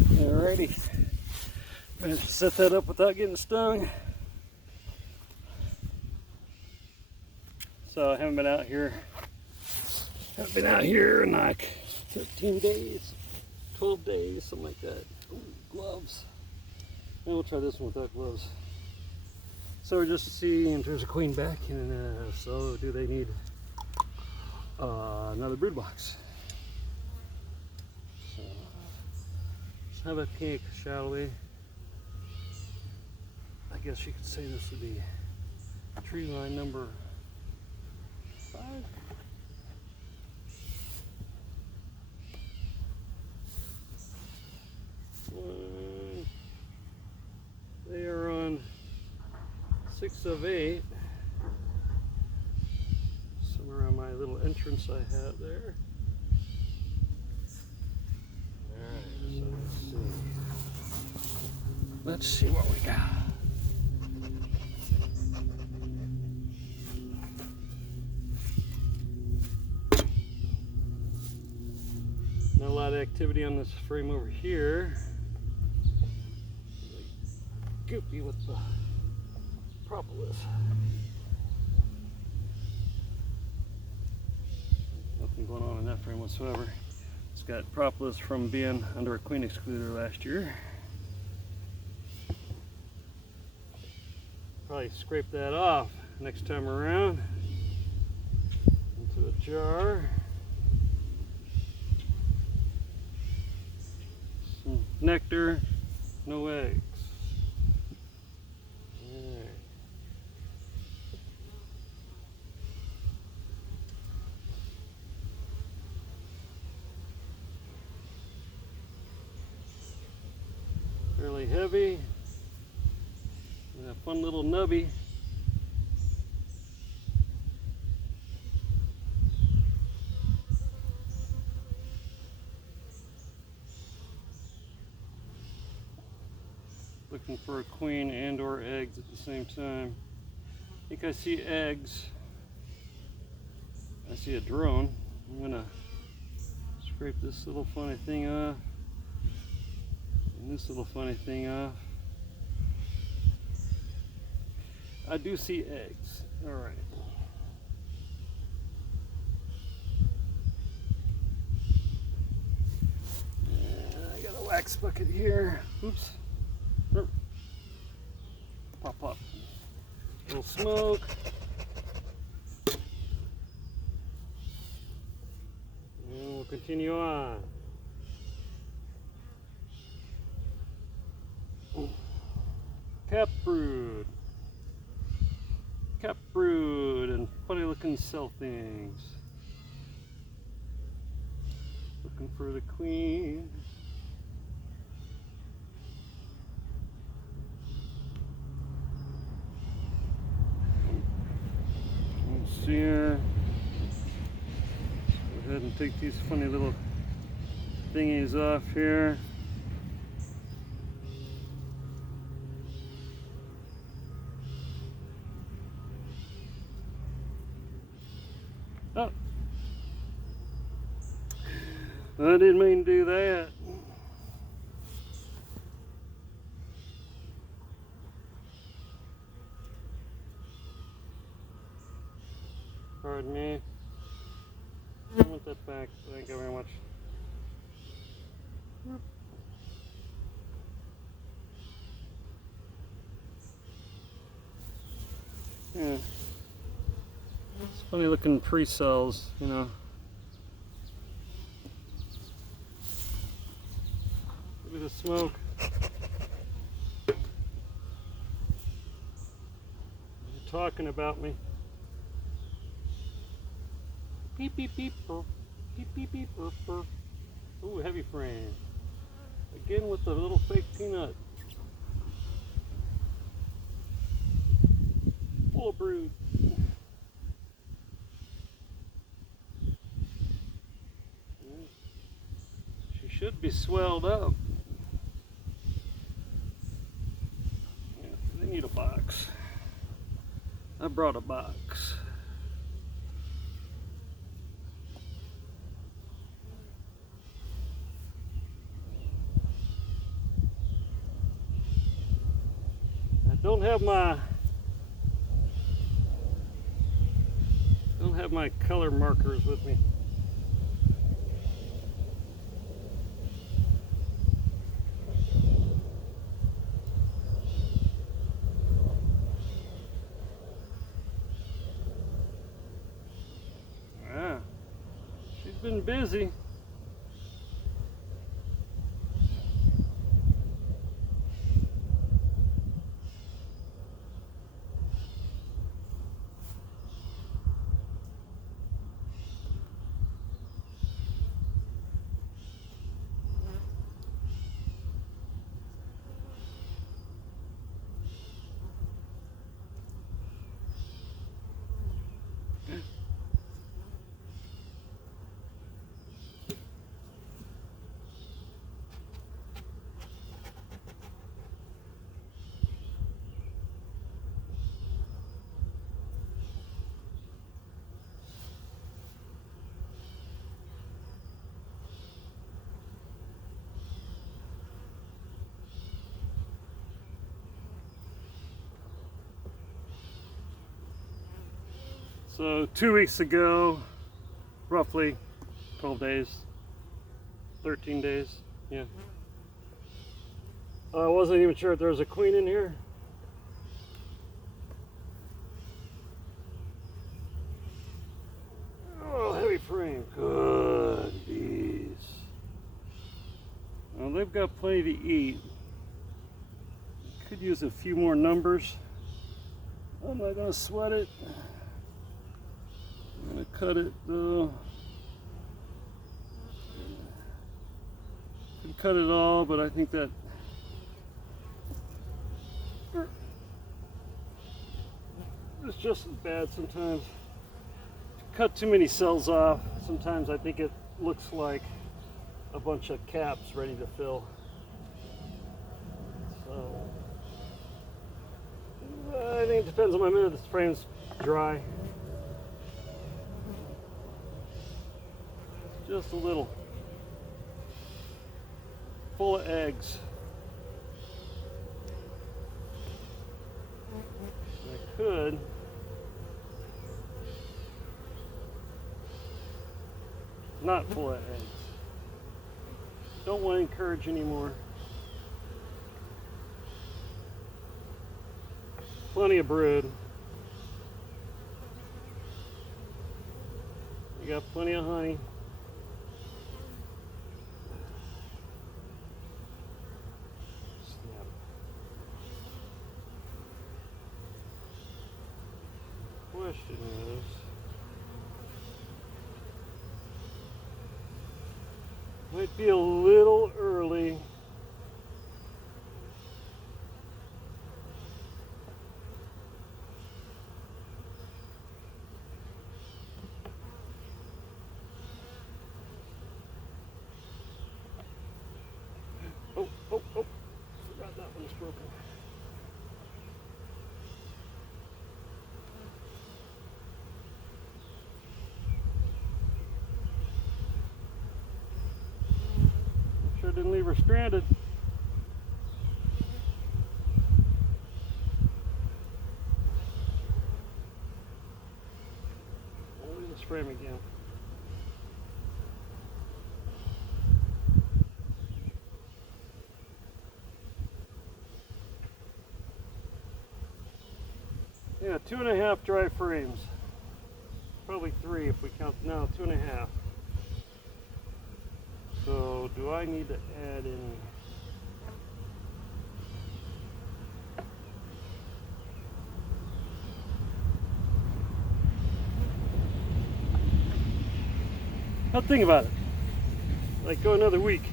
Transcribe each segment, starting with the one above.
Alrighty, managed to set that up without getting stung. So I haven't been out here. Haven't been out here in like 13 days, 12 days, something like that. Ooh, gloves. And we'll try this one without gloves. So just to see if there's a queen back, and so do they need another brood box? So let's have a peek, shall we? I guess you could say this would be tree line number 5. They are on 6 of 8. Somewhere on my little entrance I have there. Alright, so let's see what we got. Not a lot of activity on this frame over here. Goopy with the propolis. Nothing going on in that frame whatsoever. It's got propolis from being under a queen excluder last year. Probably scrape that off next time around into a jar. Some nectar, no eggs. Fairly heavy, and a fun little nubby. Looking for a queen and or eggs at the same time. I think I see eggs. I see a drone. I'm gonna scrape this little funny thing off. And this little funny thing off. I do see eggs. All right. I got a wax bucket here. Oops. Pop, pop. A little smoke. And we'll continue on. Cap brood, and funny looking cell things. Looking for the queen. Let's see here. Let's go ahead and take these funny little thingies off here. Oh, I didn't mean to do that. Pardon me. I want that back. Thank you very much. Yeah. It's funny looking pre-cells, you know. Look at the smoke. You're talking about me. Beep beep beep burp. Beep beep beep burp burp. Ooh, heavy frame. Again with the little fake peanut. Full of brood. Should be swelled up. Yeah, they need a box. I brought a box. Don't have my color markers with me. Ah, she's been busy. So 2 weeks ago, roughly 12 days, 13 days, yeah. I wasn't even sure if there was a queen in here. Oh, heavy frame, good bees. Well, they've got plenty to eat. Could use a few more numbers. I'm not gonna sweat it. I'm gonna cut it though. Could cut it all, but I think that it's just as bad sometimes. Cut too many cells off. Sometimes I think it looks like a bunch of caps ready to fill. So I think it depends on my mood. This frame's dry. Just a little. Full of eggs. I could not full of eggs. Don't want to encourage anymore. Plenty of brood. You got plenty of honey. Question is, might be a little early. Oh, forgot that one's broken. Didn't leave her stranded. Look at this frame again. Yeah, 2.5 dry frames. Probably 3 if we count. No, 2.5. So do I need to add in? Now think about it. Like go another week.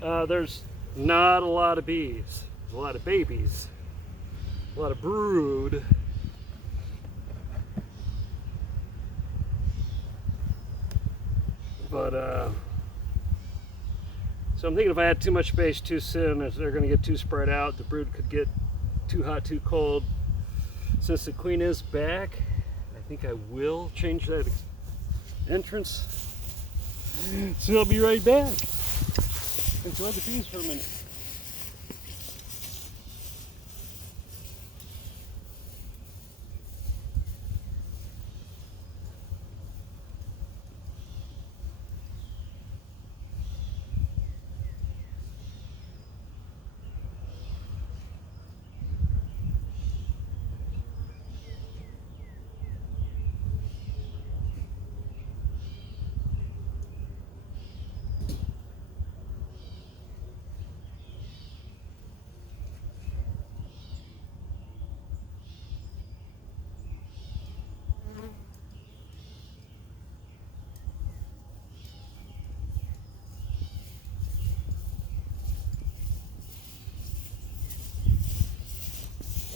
There's not a lot of bees. There's a lot of babies. A lot of brood. But so I'm thinking if I had too much space too soon, if they're going to get too spread out, the brood could get too hot, too cold. Since the queen is back, I think I will change that entrance. So I'll be right back. And throw the bees for a minute.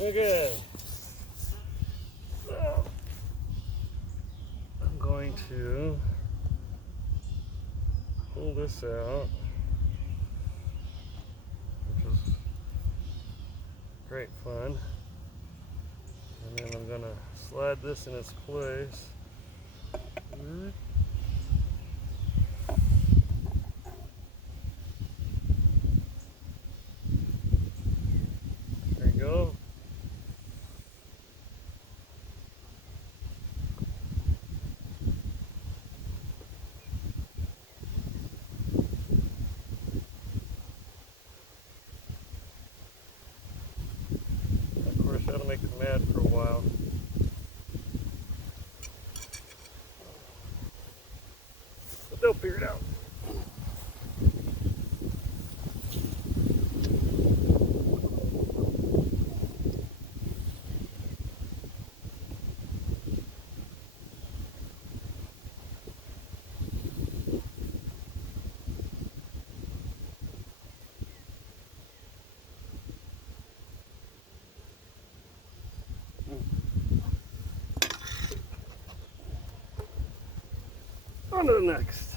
Okay. So, I'm going to pull this out, which is great fun. And then I'm gonna slide this in its place. There you go. Of course, that'll make them mad for a while. But they'll figure it out. On to the next.